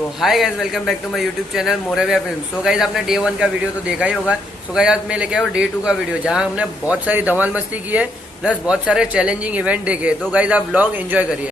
So hi guys, welcome back to my YouTube channel मोरेबिया film. So guys, आपने day 1 का वीडियो तो देखा ही होगा। सो गाइस, आज मैं लेके आया हूँ डे 2 का वीडियो, जहां हमने बहुत सारी धमाल मस्ती की है, प्लस बहुत सारे चैलेंजिंग इवेंट देखे। तो गाइस, आप व्लॉग एंजॉय करिए।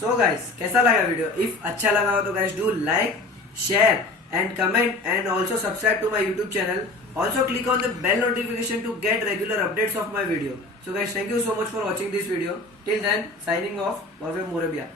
सो गाइस, कैसा लगा वीडियो? इफ अच्छा लगा हो तो guys do like, share and comment and also subscribe to my YouTube channel. Also click on the bell notification to get regular updates of my video. So guys, thank you so much for watching this video. Till then, signing off. Morebia.